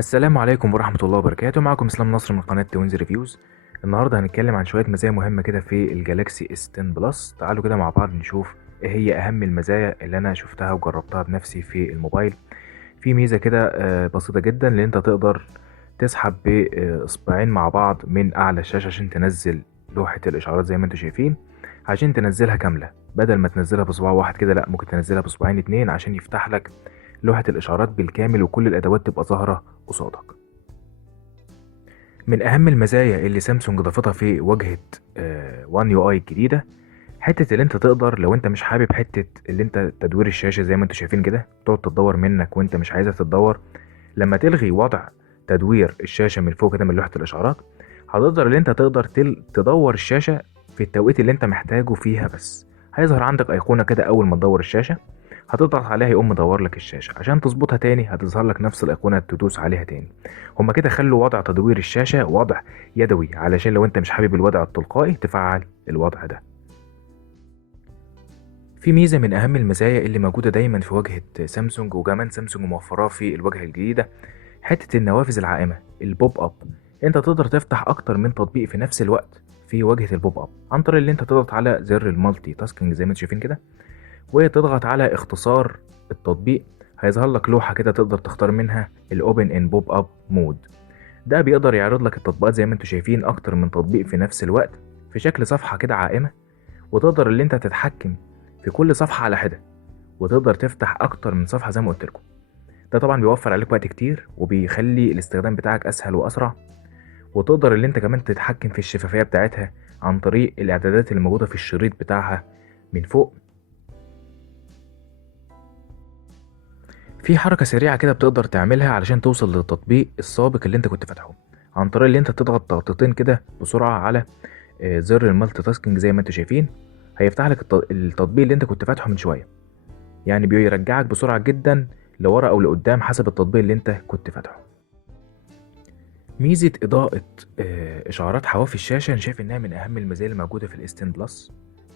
السلام عليكم ورحمة الله وبركاته. معكم اسلام نصر من قناة توينز ريفيوز. النهاردة هنتكلم عن شوية مزايا مهمة كده في الجالاكسي اس 10 بلس. تعالوا كده مع بعض نشوف ايه هي اهم المزايا اللي انا شفتها وجربتها بنفسي في الموبايل. في ميزة كده بسيطة جدا، ان انت تقدر تسحب باصبعين مع بعض من اعلى الشاشة عشان تنزل لوحة الاشعارات زي ما انتم شايفين. عشان تنزلها كاملة بدل ما تنزلها بصباع واحد كده، لا، ممكن تنزلها بصباعين اتنين عشان يفتح لك لوحة الاشعارات بالكامل وكل الادوات تبقى ظاهرة قصادك. من اهم المزايا اللي سامسونج ضافتها في واجهة وان يو اي الجديدة، حتة اللي انت تقدر لو انت مش حابب حتة اللي انت تدوير الشاشة زي ما انتوا شايفين كده تقعد تدور منك وانت مش عايزها تتدور. لما تلغي وضع تدوير الشاشة من فوق كده من لوحة الاشعارات، هتقدر اللي انت تقدر تدور الشاشة في التوقيت اللي انت محتاجه فيها. بس هيظهر عندك ايقونة كده اول ما تدور الشاشة، هتضغط عليها يقوم مدور لك الشاشة. عشان تظبطها تاني هتظهر لك نفس الايقونة تدوس عليها تاني. هما كده خلوا وضع تدوير الشاشة وضع يدوي، علشان لو انت مش حابب الوضع التلقائي تفعل الوضع ده. في ميزة من أهم المزايا اللي موجودة دايما في واجهة سامسونج، وكمان سامسونج موفراه في الواجهة الجديدة، حتة النوافذ العائمة البوب أب. أنت تقدر تفتح أكتر من تطبيق في نفس الوقت في واجهة البوب أب عن طريق اللي أنت تضغط على زر المالتي تاسكينج زي ما انتم شايفين كده، وتضغط على اختصار التطبيق. هيظهر لك لوحة كده تقدر تختار منها الأوبن إن بوب أب مود. ده بيقدر يعرض لك التطبيقات زي ما انتم شايفين أكتر من تطبيق في نفس الوقت في شكل صفحة كده عائمة، وتقدر اللي انت تتحكم في كل صفحة على حدة، وتقدر تفتح اكتر من صفحة زي ما قلت لكم. ده طبعا بيوفر عليك وقت كتير وبيخلي الاستخدام بتاعك اسهل واسرع. وتقدر اللي انت كمان تتحكم في الشفافية بتاعتها عن طريق الاعدادات اللي موجودة في الشريط بتاعها من فوق. في حركة سريعة كده بتقدر تعملها علشان توصل للتطبيق السابق اللي انت كنت فاتحه، عن طريق اللي انت تضغط ضغطتين كده بسرعة على زر المالتي تاسكينج زي ما انتوا شايفين. هيفتح لك التطبيق اللي انت كنت فاتحه من شوية. يعني بيرجعك بسرعة جدا لورا أو لقدام حسب التطبيق اللي أنت كنت فاتحه. ميزة إضاءة إشعارات حواف الشاشة، أنا شايف إنها من أهم المزايا الموجودة في الإس 10 بلس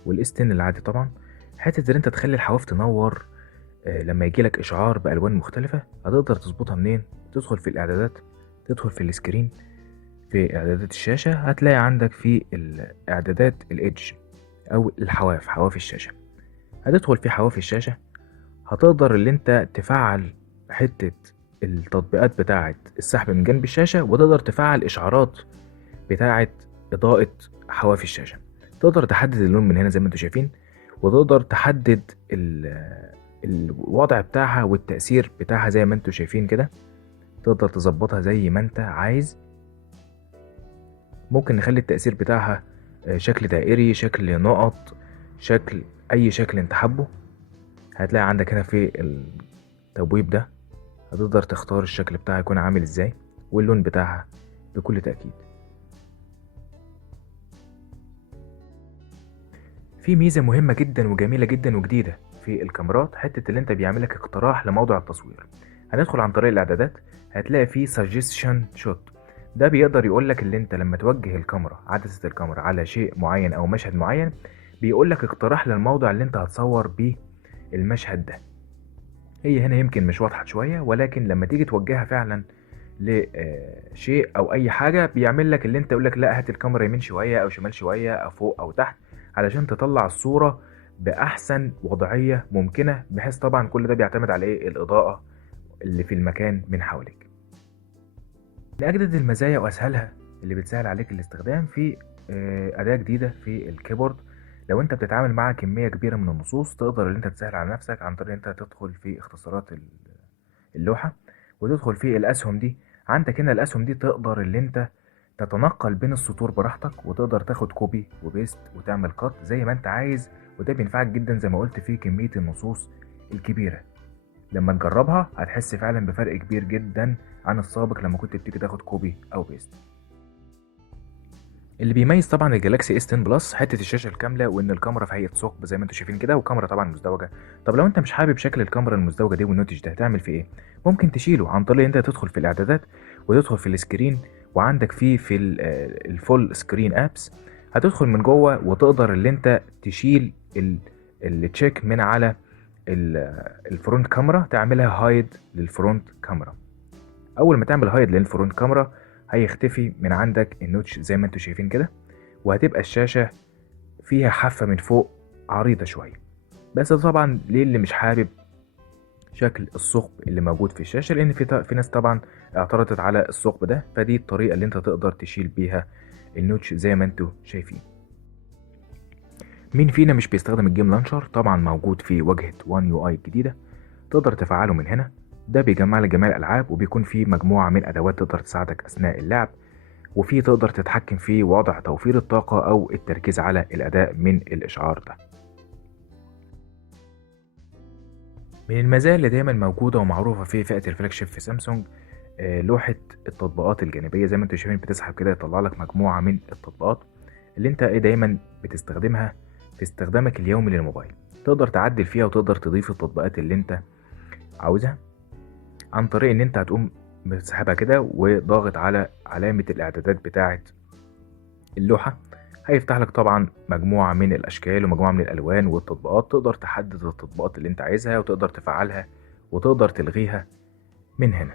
والإس 10 العادي طبعا. حتة إن أنت تخلي الحواف تنور لما يجيلك إشعار بألوان مختلفة، هتقدر تظبطها منين؟ تدخل في الإعدادات، تدخل في السكرين، في إعدادات الشاشة هتلاقي عندك في الإعدادات الإيدج أو الحواف، حواف الشاشة. هتدخل في حواف الشاشة، هتقدر اللي انت تفعل حتة التطبيقات بتاعة السحب من جنب الشاشة، وتقدر تفعل إشعارات بتاعة إضاءة حواف الشاشة. تقدر تحدد اللون من هنا زي ما انتوا شايفين، وتقدر تحدد الوضع بتاعها والتأثير بتاعها زي ما انتوا شايفين كده. تقدر تظبطها زي ما انت عايز. ممكن نخلي التأثير بتاعها شكل دائري، شكل نقط، شكل أي شكل انت حابه. هتلاقي عندك هنا في التبويب ده هتقدر تختار الشكل بتاعها يكون عامل ازاي واللون بتاعها بكل تأكيد. في ميزة مهمة جدا وجميلة جدا وجديدة في الكاميرات، حتة اللي انت بيعملك اقتراح لموضوع التصوير. هندخل عن طريق الاعدادات، هتلاقي فيه suggestion shot. ده بيقدر يقولك اللي انت لما توجه الكاميرا، عدسة الكاميرا، على شيء معين او مشهد معين، بيقولك اقتراح للموضع اللي انت هتصور بيه المشهد ده. هي هنا يمكن مش واضحة شوية، ولكن لما تيجي توجهها فعلا لشيء او اي حاجة بيعمل لك اللي انت يقول لك لا، هات الكاميرا يمين شوية او شمال شوية او فوق او تحت، علشان تطلع الصورة باحسن وضعية ممكنة. بحيث طبعا كل ده بيعتمد على ايه؟ الاضاءة اللي في المكان من حواليك. من اجدد المزايا واسهلها اللي بتسهل عليك الاستخدام، في اداة جديدة في الكيبورد. لو انت بتتعامل مع كمية كبيرة من النصوص، تقدر ان انت تسهل على نفسك عن طريق انت تدخل في اختصارات اللوحة، وتدخل في الأسهم دي. عندك هنا الأسهم دي تقدر اللي انت تتنقل بين السطور براحتك، وتقدر تاخد كوبي وبيست وتعمل كات زي ما انت عايز. وده بينفعك جدا زي ما قلت في كمية النصوص الكبيرة. لما تجربها هتحس فعلا بفرق كبير جدا عن السابق لما كنت بتيجي تاخد كوبي أو بيست. اللي بيميز طبعا الجالاكسي اس 10 بلس حته الشاشه الكامله، وان الكاميرا في هيئه ثقب زي ما انتم شايفين كده، وكاميرا طبعا مزدوجه. طب لو انت مش حابب شكل الكاميرا المزدوجه دي والنوتج ده، هتعمل فيه ايه؟ ممكن تشيله عن طريق انت تدخل في الاعدادات، وتدخل في السكرين، وعندك فيه في الفول سكرين ابس. هتدخل من جوه وتقدر اللي انت تشيل التشيك من على الفرونت كاميرا، تعملها هايد للفرونت كاميرا. اول ما تعمل هايد للفرونت كاميرا هيختفي من عندك النوتش زي ما انتوا شايفين كده، وهتبقى الشاشة فيها حافة من فوق عريضة شوية. بس ده طبعا ليه اللي مش حابب شكل الثقب اللي موجود في الشاشة، لان في ناس طبعا اعترضت على الثقب ده، فدي الطريقة اللي انت تقدر تشيل بيها النوتش زي ما انتوا شايفين. مين فينا مش بيستخدم الجيم لانشر؟ طبعا موجود في واجهة وان يو اي الجديدة، تقدر تفعله من هنا. ده بيجمع لك جميع الالعاب، وبيكون فيه مجموعة من ادوات تقدر تساعدك اثناء اللعب، وفيه تقدر تتحكم في وضع توفير الطاقة او التركيز على الاداء من الاشعار ده. من المزايا اللي دايما موجودة ومعروفة في فئة الفلاج شيب في سامسونج لوحة التطبيقات الجانبية. زي ما انتوا شايفين بتسحب كده يطلع لك مجموعة من التطبيقات اللي انت دايما بتستخدمها في استخدامك اليومي للموبايل. تقدر تعدل فيها وتقدر تضيف التطبيقات اللي انت عاوزها عن طريق ان انت هتقوم بتسحبها كده وضاغط على علامة الاعدادات بتاعة اللوحة. هيفتح لك طبعا مجموعة من الاشكال ومجموعة من الالوان والتطبيقات، تقدر تحدد التطبيقات اللي انت عايزها وتقدر تفعلها وتقدر تلغيها من هنا.